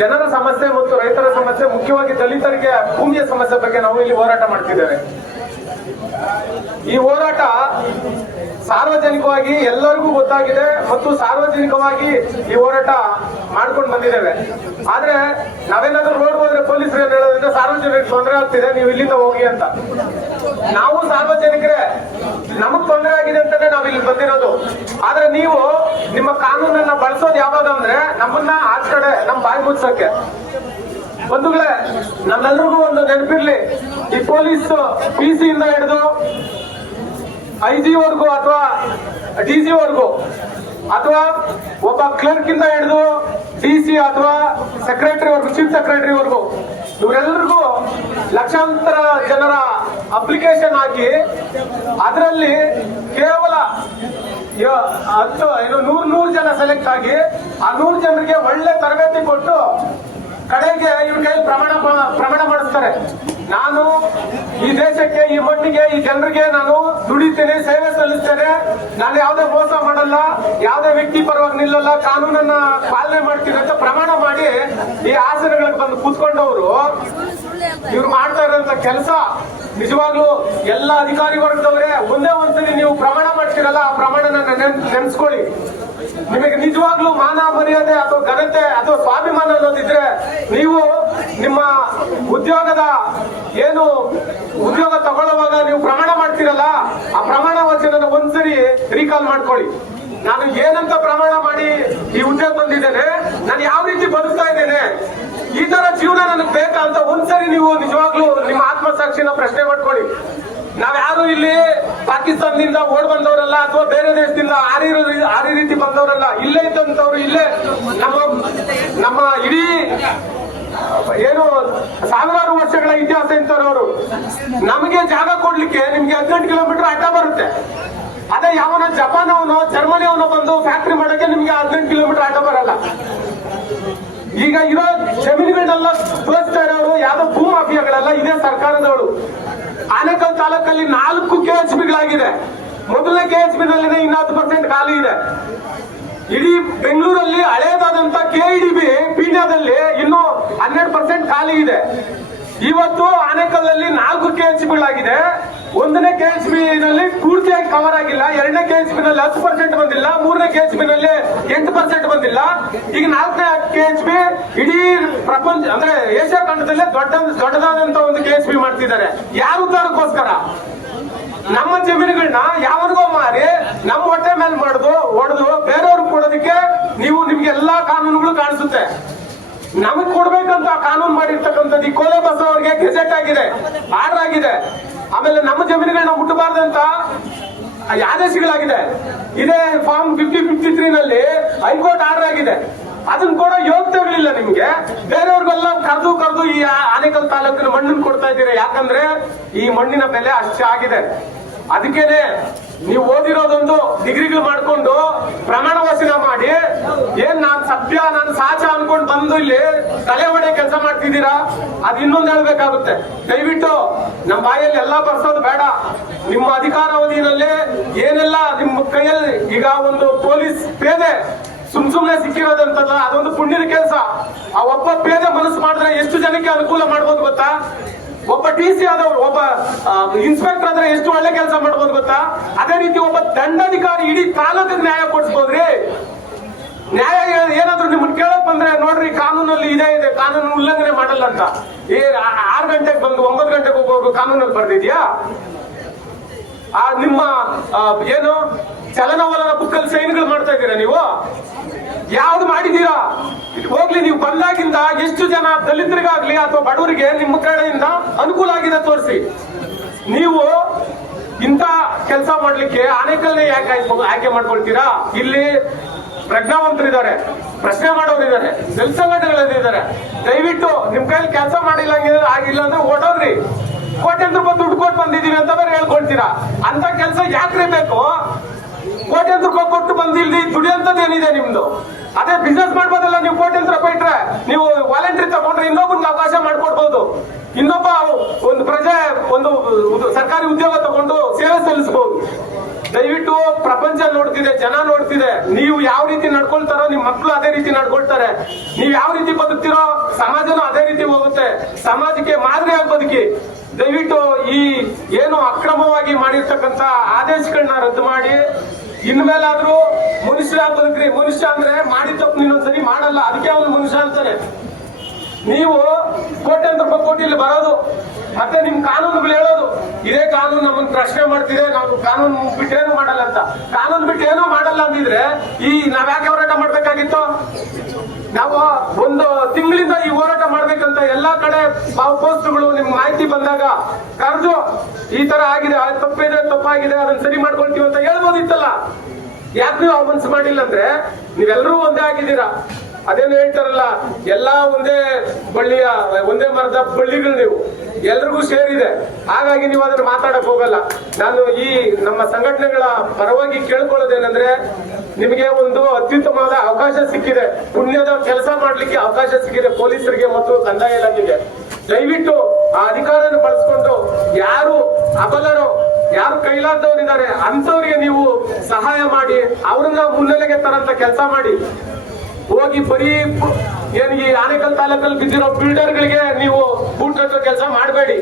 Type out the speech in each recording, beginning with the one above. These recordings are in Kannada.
ಜನರ ಸಮಸ್ಯೆ ಮತ್ತು ರೈತರ ಸಮಸ್ಯೆ, ಮುಖ್ಯವಾಗಿ ದಲಿತರಿಗೆ ಭೂಮಿಯ ಸಮಸ್ಯೆ ಬಗ್ಗೆ ನಾವು ಇಲ್ಲಿ ಹೋರಾಟ ಮಾಡ್ತಿದ್ದೇವೆ. ಈ ಹೋರಾಟ ಸಾರ್ವಜನಿಕವಾಗಿ ಎಲ್ಲರಿಗೂ ಗೊತ್ತಾಗಿದೆ ಮತ್ತು ಸಾರ್ವಜನಿಕವಾಗಿ ಈ ಹೋರಾಟ ಮಾಡ್ಕೊಂಡು ಬಂದಿದ್ದೇವೆ. ಆದ್ರೆ ನಾವೇನಾದ್ರೂ ರೋಡ್ ಹೋದ್ರೆ ಪೊಲೀಸರು ಏನ್ ಹೇಳೋದ್ರಿಂದ ಸಾರ್ವಜನಿಕರಿಗೆ ತೊಂದರೆ ಆಗ್ತಿದೆ, ನೀವು ಇಲ್ಲಿಂದ ಹೋಗಿ ಅಂತ. ನಾವು ಸಾರ್ವಜನಿಕರೇ, ನಮಗ್ ತೊಂದರೆ ಆಗಿದೆ ಅಂತಾನೆ ನಾವು ಇಲ್ಲಿ ಬಂದಿರೋದು. ಆದ್ರೆ ನೀವು ನಿಮ್ಮ ಕಾನೂನನ್ನ ಬಳಸೋದು ಯಾವಾಗ ಅಂದ್ರೆ ನಮ್ಮನ್ನ ಆಚ ಕಡೆ, ನಮ್ ಬಾಯಿ ಮುಚ್ಚಕ್ಕೆ ಬಂಧುಗಳೇ, ನಮ್ಮೆಲ್ರಿಗೂ ಒಂದು ನೆನಪಿರ್ಲಿ. ಈ ಪೊಲೀಸ್ ಪಿ ಸಿ ಇಂದ ಹಿಡಿದು ಐ ಜಿ ವರ್ಗೂ ಅಥವಾ ಡಿ ಸಿ ವರ್ಗೂ ಅಥವಾ ಒಬ್ಬ ಕ್ಲರ್ಕ್ ಇಂದ ಹಿಡಿದು ಡಿ ಸಿ ಅಥವಾ ಸೆಕ್ರೆಟರಿ ವರ್ಗು, ಚೀಫ್ ಸೆಕ್ರೆಟರಿ ವರ್ಗು ಇವರೆಲ್ಲರಿಗೂ ಲಕ್ಷಾಂತರ ಜನರ ಅಪ್ಲಿಕೇಶನ್ ಹಾಕಿ ಅದರಲ್ಲಿ ಕೇವಲ ಹತ್ತು ಏನು ನೂರ್, ನೂರು ಜನ ಸೆಲೆಕ್ಟ್ ಆಗಿ ಆ ನೂರು ಜನರಿಗೆ ಒಳ್ಳೆ ತರಬೇತಿ ಕೊಟ್ಟು ಕಡೆಗೆ ಇವ್ರ ಕೈಯಲ್ಲಿ ಪ್ರಮಾಣ ಪ್ರಮಾಣ ಮಾಡಿಸ್ತಾರೆ. ನಾನು ಈ ದೇಶಕ್ಕೆ, ಈ ಮಣ್ಣಿಗೆ, ಈ ಜನರಿಗೆ ನಾನು ದುಡಿತೇನೆ, ಸೇವೆ ಸಲ್ಲಿಸ್ತೇನೆ. ನಾನು ಯಾವುದೇ ಮೋಸ ಮಾಡಲ್ಲ, ಯಾವುದೇ ವ್ಯಕ್ತಿ ಪರವಾಗಿ ನಿಲ್ಲಲ್ಲ, ಕಾನೂನನ್ನ ಪಾಲನೆ ಮಾಡ್ತೀನಿ ಅಂತ ಪ್ರಮಾಣ ಮಾಡಿ ಈ ಆಸನಗಳಿಗೆ ಬಂದು ಕೂತ್ಕೊಂಡವರು, ಇವ್ರು ಮಾಡ್ತಾ ಇರೋಂತ ಕೆಲಸ ನಿಜವಾಗ್ಲೂ ಎಲ್ಲ ಅಧಿಕಾರಿ ವರ್ಗದವರೇ ಒಂದೇ ಒಂದ್ಸಲಿ ನೀವು ಪ್ರಮಾಣ ಮಾಡ್ತೀರಲ್ಲ ಆ ಪ್ರಮಾಣನ ನೆನ್- ನೆನ್ಸ್ಕೊಳ್ಳಿ. ನಿಮಗೆ ನಿಜವಾಗ್ಲೂ ಮಾನ ಮರ್ಯಾದೆ ಅಥವಾ ಘನತೆ ಅಥವಾ ಸ್ವಾಭಿಮಾನ ಅನ್ನೋದಿದ್ರೆ ನೀವು ನಿಮ್ಮ ಉದ್ಯೋಗದ ಏನು ಉದ್ಯೋಗ ತಗೊಳ್ಳುವಾಗ ನೀವು ಪ್ರಮಾಣ ಮಾಡ್ತೀರಲ್ಲ, ಆ ಪ್ರಮಾಣ ವಚನ ಒಂದ್ಸರಿ ರೀಕಾಲ್ ಮಾಡ್ಕೊಳ್ಳಿ. ನಾನು ಏನಂತ ಪ್ರಮಾಣ ಮಾಡಿ ಈ ಉದ್ಯೋಗ ಬಂದಿದ್ದೇನೆ, ನಾನು ಯಾವ ರೀತಿ ಬದುಕ್ತಾ ಇದ್ದೇನೆ, ಈ ತರ ಜೀವನ ನನಗೆ ಬೇಕಾ ಅಂತ ಒಂದ್ಸರಿ ನೀವು ನಿಜವಾಗ್ಲೂ ನಿಮ್ಮ ಆತ್ಮಸಾಕ್ಷಿನ ಪ್ರಶ್ನೆ ಇಲ್ಲಿ ಪಾಕಿಸ್ತಾನದಿಂದ ಓಡ್ ಬಂದವರಲ್ಲ ಅಥವಾ ಬೇರೆ ದೇಶದಿಂದ ಆರಿ ಆರಿ ರೀತಿ ಬಂದವರಲ್ಲ, ಇಲ್ಲೇ ಇದ್ದಂತವ್ರು ಇಲ್ಲೇ ನಮ್ಮ ನಮ್ಮ ಇಡೀ, ಏನು ಸಾವಿರಾರು ವರ್ಷಗಳ ಇತಿಹಾಸ ಇಂಥವ್ರವರು. ನಮಗೆ ಜಾಗ ಕೊಡ್ಲಿಕ್ಕೆ ನಿಮ್ಗೆ ಹದಿನೆಂಟು ಕಿಲೋಮೀಟರ್ ಅಡ್ಡ ಬರುತ್ತೆ. ಅದೇ ಯಾವನ ಜಪಾನ್ ಅವನು ಜರ್ಮನಿ ಅವನು ಬಂದು ಫ್ಯಾಕ್ಟ್ರಿ ಮಾಡಕ್ಕೆ ನಿಮ್ಗೆ ಹದಿನೆಂಟು ಕಿಲೋಮೀಟರ್ ಅಡ್ಡ ಬರಲ್ಲ. ಈಗ ಇರೋ ಜಮೀನುಗಳನ್ನೆಲ್ಲ ಆನೇಕಲ್ ತಾಲೂಕಲ್ಲಿ ನಾಲ್ಕು ಕೆ ಎಚ್ ಬಿಗಳಾಗಿದೆ ಮೊದಲನೇ ಕೆ ಎಚ್ ಬಿ ನಲ್ಲಿ ಇನ್ನತ್ತು ಪರ್ಸೆಂಟ್ ಖಾಲಿ ಇದೆ. ಇಡೀ ಬೆಂಗಳೂರಲ್ಲಿ ಹಳೇದಾದಂತ ಕೆ ಇ ಬಿ ಪೀಣ್ಯದಲ್ಲಿ ಇನ್ನು ಹನ್ನೆರಡು ಪರ್ಸೆಂಟ್ ಖಾಲಿ ಇದೆ. ಇವತ್ತು ಆನೇಕಲ್ನಲ್ಲಿ ನಾಲ್ಕು ಕೆ ಎಚ್ ಬಿಗಳಾಗಿದೆ ಒಂದನೇ ಕೆ ಎಚ್ ಬಿ ನಲ್ಲಿ ಪೂರ್ತಿಯಾಗಿ ಕವರ್ ಆಗಿಲ್ಲ. ಎರಡನೇ ಕೆ ಎಚ್ ಬಿ ನಲ್ಲಿ ಹತ್ತು ಪರ್ಸೆಂಟ್ ಬಂದಿಲ್ಲ. ಮೂರನೇ ಕೆ ಎಚ್ ಬಿ ನಲ್ಲಿ ಎಂಟು ಪರ್ಸೆಂಟ್ ಬಂದಿಲ್ಲ. ಈಗ ನಾಲ್ಕನೇ ಕೆ ಇಡೀ ಪ್ರಪಂಚ, ಅಂದ್ರೆ ಏಷ್ಯಾ ಖಂಡದಲ್ಲೇ ದೊಡ್ಡ, ದೊಡ್ಡದಾದಂತ ಒಂದು ಕೆ ಮಾಡ್ತಿದ್ದಾರೆ. ಯಾರು ಉದ್ದಾರಕ್ಕೋಸ್ಕರ? ನಮ್ಮ ಜಮೀನುಗಳನ್ನ ಯಾವನಿಗೋ ಮಾರಿ, ನಮ್ಮ ಹೊಟ್ಟೆ ಮೇಲೆ ಮಾಡುದು ಹೊಡೆದು ಬೇರೆಯವ್ರಿಗೆ ಕೊಡೋದಕ್ಕೆ ನೀವು ನಿಮ್ಗೆ ಎಲ್ಲಾ ಕಾನೂನುಗಳು ಕಾಣಿಸುತ್ತೆ. ನಮಗ್ ಕೊಡ್ಬೇಕಂತ ಕಾನೂನು ಮಾಡಿರ್ತಕ್ಕಂಥದ್ದು ಈ ಕೋಲೆ ಬಸ್ ಅವ್ರಿಗೆ ಗೆಜೆಟ್ ಆಗಿದೆ, ಆರ್ಡರ್ ಆಗಿದೆ. ಆಮೇಲೆ ನಮ್ಮ ಜಮೀನುಗಳನ್ನ ಹುಟ್ಟಬಾರ್ದಂತ ಆದೇಶಗಳಾಗಿದೆ. ಇದೇ ಫಾರ್ಮ್ ಫಿಫ್ಟಿ ಫಿಫ್ಟಿ ತ್ರೀ ನಲ್ಲಿ ಹೈಕೋರ್ಟ್ ಆರ್ಡರ್ ಆಗಿದೆ. ಅದನ್ನ ಕೂಡ ಯೋಗ್ಯತೆಗಳಿಲ್ಲ ನಿಮ್ಗೆ. ಬೇರೆಯವ್ರಿಗೆಲ್ಲ ಕರೆದು ಕರೆದು ಈ ಆನೇಕಲ್ ತಾಲೂಕಿನ ಮಣ್ಣನ್ನು ಕೊಡ್ತಾ ಇದ್ದೀರಾ? ಯಾಕಂದ್ರೆ ಈ ಮಣ್ಣಿನ ಬೆಲೆ ಅಷ್ಟೇ ಆಗಿದೆ. ಅದಕ್ಕೇನೆ ನೀವು ಓದಿರೋದೊಂದು ಡಿಗ್ರಿಗಳು ಮಾಡ್ಕೊಂಡು ಪ್ರಮಾಣ ವಚನ ಮಾಡಿ, ಏನ್ ನಾನ್ ಸಭ್ಯ, ನಾನು ಸಾಚ ಅನ್ಕೊಂಡು ಬಂದು ಇಲ್ಲಿ ತಲೆ ಹೊಡೆ ಕೆಲಸ ಮಾಡ್ತಿದ್ದೀರಾ? ಅದ್ ಇನ್ನೊಂದು ಹೇಳ್ಬೇಕಾಗುತ್ತೆ. ದಯವಿಟ್ಟು ನಮ್ಮ ಬಾಯಲ್ಲಿ ಎಲ್ಲಾ ಬರ್ಸೋದು ಬೇಡ. ನಿಮ್ಮ ಅಧಿಕಾರಾವಧಿನಲ್ಲಿ ಏನೆಲ್ಲ ನಿಮ್ಮ ಕೈಯಲ್ಲಿ ಈಗ ಒಂದು ಪೊಲೀಸ್ ಪೇದೆ ಸುಮ್ ಸುಮ್ನೆ ಸಿಕ್ಕಿರೋದಂತಲ್ಲ, ಅದೊಂದು ಪುಣ್ಯದ ಕೆಲಸ. ಆ ಒಬ್ಬ ಪೇದ ಮನಸ್ಸು ಮಾಡಿದ್ರೆ ಎಷ್ಟು ಜನಕ್ಕೆ ಅನುಕೂಲ ಮಾಡ್ಬೋದು ಗೊತ್ತಾ? ಒಬ್ಬ ಟಿ ಸಿ ಆದವ್ರು, ಒಬ್ಬ ಇನ್ಸ್ಪೆಕ್ಟರ್ ಆದ್ರೆ ಎಷ್ಟು ಒಳ್ಳೆ ಕೆಲಸ ಮಾಡ್ಬೋದು ಗೊತ್ತಾ? ಅದೇ ರೀತಿ ಒಬ್ಬ ದಂಡಾಧಿಕಾರಿ ಇಡೀ ತಾಲೂಕಿಗೆ ನ್ಯಾಯ ಕೊಡಿಸ್ಬೋದ್ರಿ? ನ್ಯಾಯ ಏನಾದ್ರೂ ನಿಮ್ಮನ್ನ ಕೇಳಕ್ ಬಂದ್ರೆ ನೋಡ್ರಿ, ಕಾನೂನಲ್ಲಿ ಇದೇ ಇದೆ ಕಾನೂನು ಉಲ್ಲಂಘನೆ ಮಾಡಲ್ಲ ಅಂತ. ಏ ಆರು ಗಂಟೆಗೆ ಬಂದು ಒಂಬತ್ತು ಗಂಟೆಗೆ ಹೋಗುವಾಗ ಕಾನೂನಲ್ಲಿ ಬರ್ದಿದ್ಯಾ? ಆ, ನಿಮ್ಮ ಏನು, ಚಲನವಲನ ಬುಕ್ಕಲ್ಲಿ ಸೈನ್ಗಳು ಮಾಡ್ತಾ ಇದ್ದೀರಾ ನೀವು? ಯಾವ್ದು ಮಾಡಿದೀರಾ ಹೋಗ್ಲಿ, ನೀವು ಬಂದಾಗಿಂದ ಎಷ್ಟು ಜನ ದಲಿತರಿಗಾಗ್ಲಿ ಅಥವಾ ಬಡವರಿಗೆ ನಿಮ್ಮ ಕಡೆಯಿಂದ ಅನುಕೂಲ ಆಗಿದೆ ತೋರಿಸಿ. ನೀವು ಇಂಥ ಕೆಲಸ ಮಾಡ್ಲಿಕ್ಕೆ ಆನೇಕಲ್ನೇ ಯಾಕೆ ಆಯ್ಕೆ- ಮಾಡ್ಕೊಳ್ತೀರಾ? ಇಲ್ಲಿ ಪ್ರಜ್ಞಾವಂತರಿದ್ದಾರೆ, ಪ್ರಶ್ನೆ ಮಾಡೋರಿದ್ದಾರೆ ದಲಿತ ಸಂಘಟನೆಗಳಿದ್ದಾರೆ ದಯವಿಟ್ಟು ನಿಮ್ ಕೈಲಿ ಕೆಲಸ ಮಾಡಿಲ್ಲ ಆಗಿಲ್ಲ ಅಂದ್ರೆ ಓಡೋದ್ರಿ ಕೋಟ್ಯಾಂತರ ರೂಪಾಯಿ ದುಡ್ಡು ಕೊಟ್ಟು ಬಂದಿದೀವಿ ಅಂತ ಬೇರೆ ಹೇಳ್ಕೊಳ್ತೀರಾ? ಅಂತ ಕೆಲಸ ಯಾಕ್ರಿ ಬೇಕು? ಕೋಟ್ಯಾಂತರ ರೂಪಾಯಿ ಕೊಟ್ಟು ಬಂದಿಲ್ರಿ ದುಡಿಯಂತದ್ದು ಏನಿದೆ ನಿಮ್ದು? ಅದೇ ಬಿಸ್ನೆಸ್ ಮಾಡ್ಬೋದಲ್ಲ ನೀವು ಕೋಟ್ಯಂತ ರೂಪಾಯಿ ಇಟ್ರೆ? ನೀವು ವಾಲಂಟ್ರಿ ತಗೊಂಡ್ರೆ ಇನ್ನೊಬ್ಬನಿಗೆ ಅವಕಾಶ ಮಾಡ್ಕೊಡ್ಬೋದು. ಇನ್ನೊಬ್ಬ ಒಂದು ಪ್ರಜೆ, ಒಂದು ಸರ್ಕಾರಿ ಉದ್ಯೋಗ ತಗೊಂಡು ಸೇವೆ ಸಲ್ಲಿಸಬಹುದು ದಯವಿಟ್ಟು ಪ್ರಪಂಚ ನೋಡ್ತಿದೆ, ಜನ ನೋಡ್ತಿದೆ. ನೀವು ಯಾವ ರೀತಿ ನಡ್ಕೊಳ್ತಾರೋ ನಿಮ್ ಮಕ್ಕಳು ಅದೇ ರೀತಿ ನಡ್ಕೊಳ್ತಾರೆ. ನೀವು ಯಾವ ರೀತಿ ಬದುಕ್ತಿರೋ, ಸಮಾಜನೂ ಅದೇ ರೀತಿ ಹೋಗುತ್ತೆ. ಸಮಾಜಕ್ಕೆ ಮಾದರಿಯಾಗಿ ಬದುಕಿ. ದಯವಿಟ್ಟು ಈ ಏನು ಅಕ್ರಮವಾಗಿ ಮಾಡಿರ್ತಕ್ಕಂತ ಆದೇಶಗಳನ್ನ ರದ್ದು ಮಾಡಿ. ಇನ್ಮೇಲಾದ್ರೂ ಮನುಷ್ಯ ಬದುಕ್ರಿ. ಮನುಷ್ಯ ಅಂದ್ರೆ ಮಾಡಿದ ತಪ್ಪು ಇನ್ನೊಂದ್ಸರಿ ಮಾಡಲ್ಲ. ಅದಕ್ಕೆ ಅವನು ಮನುಷ್ಯ ಅಂತಾನೆ ನೀವು ಕೋಟ್ಯಾಂತರ ರೂಪಾಯಿ ಇಲ್ಲಿ ಬರೋದು. ಮತ್ತೆ ನಿಮ್ ಕಾನೂನುಗಳು ಹೇಳೋದು. ಇದೇ ಕಾನೂನು ನಮ್ಮನ್ನ ಪ್ರಶ್ನೆ ಮಾಡ್ತಿದೆ. ನಾವು ಕಾನೂನು ಬಿಟ್ಟು ಮಾಡಲ್ಲ ಅಂತ. ಕಾನೂನು ಬಿಟ್ಟು ಏನೂ ಮಾಡಲ್ಲ ಅಂದಿದ್ರೆ ಈ ನಾವ್ ಯಾಕೆ ಹೋರಾಟ ಮಾಡ್ಬೇಕಾಗಿತ್ತು? ನಾವು ಒಂದು ತಿಂಗಳಿಂದ ಈ ಹೋರಾಟ ಮಾಡ್ಬೇಕಂತ ಎಲ್ಲಾ ಕಡೆ ಪೋಸ್ಟ್ಗಳು ನಿಮ್ ಮಾಹಿತಿ ಬಂದಾಗ, ಕರೆದು ಈ ತರ ಆಗಿದೆ ತಪ್ಪಿದೆ, ತಪ್ಪಾಗಿದೆ, ಅದನ್ನ ಸರಿ ಮಾಡ್ಕೊಳ್ತೀವಿ ಅಂತ ಯಾಕೆ ನೀವು ಅವಮಾನಿಸ ಮನ್ಸು ಮಾಡಿಲ್ಲ ಅಂದ್ರೆ? ನೀವೆಲ್ಲರೂ ಒಂದೇ ಆಗಿದ್ದೀರಾ? ಅದೇನು ಹೇಳ್ತಾರಲ್ಲ, ಎಲ್ಲಾ ಒಂದೇ ಬಳ್ಳಿಯ, ಒಂದೇ ಮರದ ಬಳ್ಳಿಗಳು ನೀವು. ಎಲ್ರಿಗೂ ಸೇರಿದೆ. ಹಾಗಾಗಿ ನೀವು ಅದನ್ನ ಮಾತಾಡಕ್ ಹೋಗಲ್ಲ. ನಾನು ಈ ನಮ್ಮ ಸಂಘಟನೆಗಳ ಪರವಾಗಿ ಕೇಳ್ಕೊಳ್ಳೋದೇನಂದ್ರೆ, ನಿಮಗೆ ಒಂದು ಅತ್ಯುತ್ತಮವಾದ ಅವಕಾಶ ಸಿಕ್ಕಿದೆ. ಪುಣ್ಯದ ಕೆಲಸ ಮಾಡ್ಲಿಕ್ಕೆ ಅವಕಾಶ ಸಿಕ್ಕಿದೆ ಪೊಲೀಸರಿಗೆ ಮತ್ತು ಕಂದಾಯ ಇಲಾಖೆಗೆ. ದಯವಿಟ್ಟು ಆ ಅಧಿಕಾರನ ಬಳಸ್ಕೊಂಡು ಯಾರು ಅಬಲರೋ ಯಾರು ಕೈಲಾದವರಿದ್ದಾರೆ ಅಂತವರಿಗೆ ನೀವು ಸಹಾಯ ಮಾಡಿ, ಅವ್ರನ್ನ ಮುನ್ನೆಲೆಗೆ ತರಂತ ಕೆಲಸ ಮಾಡಿ. ಹೋಗಿ ಬರೀ ಏನು ಈ ಆನೇಕಲ್ ತಾಲೂಕಲ್ಲಿ ಬಿದ್ದಿರೋ ಬಿಲ್ಡರ್ ಗಳಿಗೆ ನೀವು ಬೂಟ್ ಕಟ್ಟೋ ಕೆಲಸ ಮಾಡಬೇಡಿ.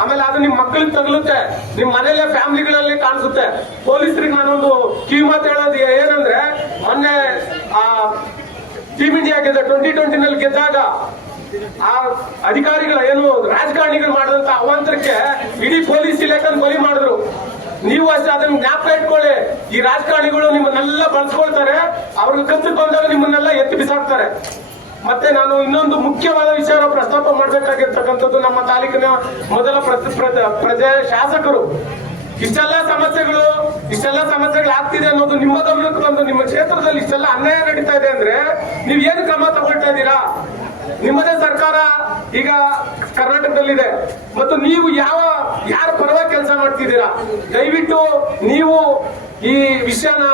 ಆಮೇಲೆ ಅದು ನಿಮ್ ಮಕ್ಕಳಿಗೆ ತಗಲುತ್ತೆ ನಿಮ್ ಮನೆಯಲ್ಲೇ ಫ್ಯಾಮಿಲಿಗಳಲ್ಲಿ ಕಾಣಿಸುತ್ತೆ. ಪೊಲೀಸರಿಗೆ ನಾನೊಂದು ಕಿವಿಮಾತು ಹೇಳೋದು ಏನಂದ್ರೆ, ಮೊನ್ನೆ, ಆ, ಟೀಮ್ ಇಂಡಿಯಾ ಗೆದ್ದ, ಟ್ವೆಂಟಿ ಟ್ವೆಂಟಿ ನಲ್ಲಿ ಗೆದ್ದಾಗ ಆ ಅಧಿಕಾರಿಗಳ ಏನು ರಾಜಕಾರಣಿಗಳು ಮಾಡಿದಂತ ಅವಾಂತರಕ್ಕೆ ಇಡೀ ಪೊಲೀಸ್ ಇಲಾಖೆ ಬಲಿ ಮಾಡಿದ್ರು. ನೀವು ಅಷ್ಟೇ ಅದನ್ನ ಜ್ಞಾಪಕ ಇಟ್ಕೊಳ್ಳಿ. ಈ ರಾಜಕಾರಣಿಗಳು ನಿಮ್ಮನ್ನೆಲ್ಲ ಬಳಸ್ಕೊಳ್ತಾರೆ. ಅವ್ರಿಗೆ ಕತ್ತು ಬಂದಾಗ ನಿಮ್ಮನ್ನೆಲ್ಲ ಎತ್ತಿ ಬಿಸಾಕ್ತಾರೆ. ಮತ್ತೆ ನಾನು ಇನ್ನೊಂದು ಮುಖ್ಯವಾದ ವಿಚಾರ ಪ್ರಸ್ತಾಪ ಮಾಡ್ಬೇಕಾಗಿರ್ತಕ್ಕಂಥದ್ದು ನಮ್ಮ ತಾಲೂಕಿನ ಮೊದಲ ಪ್ರಜೆ ಶಾಸಕರು. ಇಷ್ಟೆಲ್ಲ ಸಮಸ್ಯೆಗಳು ಇಷ್ಟೆಲ್ಲ ಸಮಸ್ಯೆಗಳು ಆಗ್ತಿದೆ ಅನ್ನೋದು ನಿಮ್ಮ ಗಮನಕ್ಕೆ ಬಂದು ನಿಮ್ಮ ಕ್ಷೇತ್ರದಲ್ಲಿ ಇಷ್ಟೆಲ್ಲ ಅನ್ಯಾಯ ನಡೀತಾ ಇದೆ ಅಂದ್ರೆ ನೀವ್ ಏನು ಕ್ರಮ ತಗೊಳ್ತಾ ಇದ್ದೀರಾ? ನಿಮ್ಮದೇ ಸರ್ಕಾರ ಈಗ ಕರ್ನಾಟಕದಲ್ಲಿದೆ. ಮತ್ತು ನೀವು ಯಾವ, ಯಾರ ಪರವಾಗಿ ಕೆಲಸ ಮಾಡ್ತಿದ್ದೀರಾ? ದಯವಿಟ್ಟು ನೀವು ಈ ವಿಷಯನ